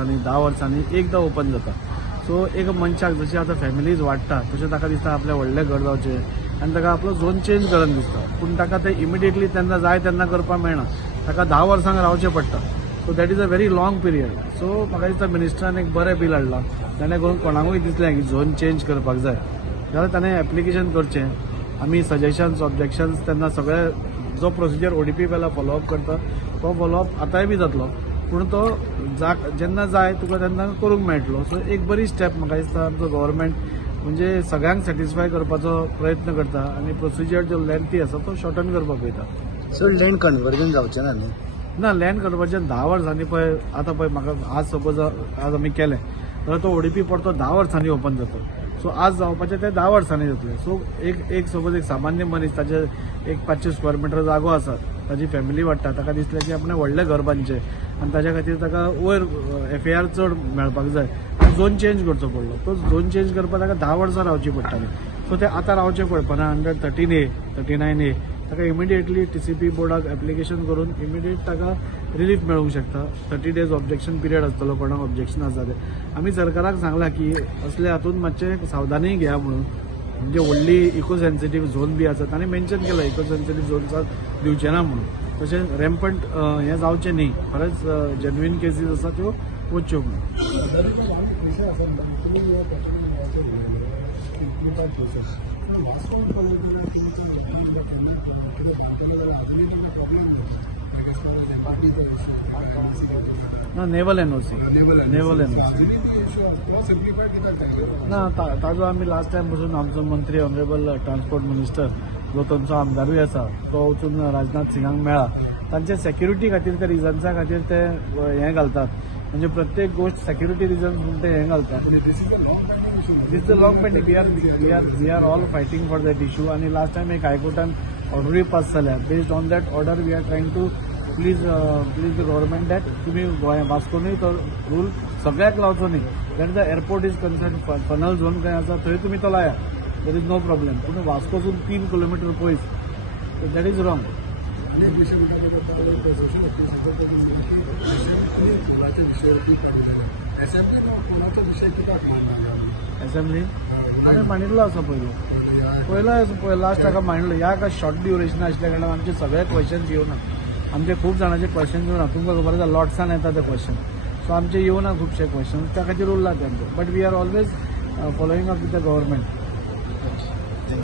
वर्सांनी 10 वर्सांनी एकदां ओपन जाता. सो एक मनशाक जशी आतां फॅमिलीज वाडटा तशें ताका दिसता आपलें व्हडलें घर जावचें आनी ताका आपलो झोन चेंज करन दिसता. पूण ताका तें इमिडिएटली तेन्ना जाय तेन्ना करपाक मेळना. ताका 10 वर्सांक रावचें पडटा. So that is a very long period. So म्हाका दिसता मिनिस्टरान एक बरें बील हाडलां. ताणें करून कोणाकूय दिसलें की झोन चेंज करपाक जाय जाल्यार ताणें एप्लिकेशन करचें. आमी सजेशन्स ऑब्जेक्शन्स तेन्ना सगळे जो प्रोसिजर ओडीपी वेला फॉलोअप करता तो फॉलोअप आतांय बी जातलो. पूण तो जेन्ना जाय तुका तेन्ना करूंक मेळटलो. सो एक बरी स्टेप म्हाका दिसता आमचो गव्हर्मेंट म्हणजे सगळ्यांक सॅटिस्फाय करपाचो प्रयत्न करता आनी प्रोसिजर जो लेंथी आसा तो शॉर्टन करपाक पळयता. सो लँड कन्वर्जन जावचें ना न्ही? ना, लँड कन्वर्जन 10 वर्सांनी पळय आतां पळय म्हाका आज सपोज आज आमी केलें जाल्यार तो ओडीपी परतो 10 वर्सांनी ओपन जातो. सो आज जावपाचें ते 10 वर्सांनी जातलें. सो एक सपोज एक सामान्य मनीस ताचे एक 500 स्क्वेअर मिटर जागो आसा, ताजी फॅमिली वाडटा, ताका दिसलें की आपणें व्हडलें घर बांदचें आनी ताच्या खातीर ताका वयर FAR चड मेळपाक जाय, झोन चेंज करचो पडलो. तो झोन चेंज करपाक ताका 10 वर्सां रावची पडटाली. सो ते आतां रावचें पडपाना. 113A 39A ताका इमिडिएटली TCP बोर्डाक एप्लिकेशन करून इमिडिएट ताका रिलीफ मेळूंक शकता. 30 days ऑब्जेक्शन पिरियड आसतलो कोणाक ऑब्जेक्शन आसा ते. आमी सरकाराक सांगलां की असले हातूंत मातशें सावधानी घेया म्हणून. म्हणजे व्हडली इको सेन्सिटीव झोन बी आसात आनी मेन्शन केला इको सेन्सिटीव झोन्साक दिवचे ना म्हणून. तशें रॅम्पंट हें जावचें न्ही. खरेंच जेन्युइन केसीस आसा त्यो वच्च्यो म्हणून. ना नेवल NOC ना ताजो आमी लास्ट टायम पसून आमचो मंत्री ऑनरेबल ट्रान्सपोर्ट मिनिस्टर जो तांचो आमदारूय आसा तो वचून राजनाथ सिंगाक मेळ्ळा. तांचे सेक्युरिटी खातीर ते रिजन्सा खातीर ते हें घालतात. म्हणजे प्रत्येक गोष्ट सेक्युरिटी रिजन्स म्हणून ते हें घालतात. This a long pending. We are all fighting for that issue. आनी लास्ट टायम एक हायकोर्टान ऑर्डरूय पास जाल्या. Based on that order we are trying to please the government that तुमी गोंया वास्कोनूय तो रूल सगळ्याक लावचो न्ही. That the airport is concern funnel zone खंय आसा थंय तुमी तो लाया, दॅट इज नो प्रॉब्लेम. पूण वास्कोसून 3 किलोमीटर पयस दॅट इज रॉंग. असेंब्ली आमी मांडिल्लो आसा पयलो लास्ट ताका मांडिल्लो. ह्या का शॉर्ट ड्युरेशन आसल्या कारणान आमचे सगळे क्वेश्चन्स येवना. आमचे खूब जाणांचे क्वेश्चन्स येवना. तुमकां खबर आसा लॉट्सान येता ते क्वेश्चन. सो आमचे येवना खुबशे क्वेश्चन्स. त्या खातीर उरला ते आमचे. But we are always following up with the government.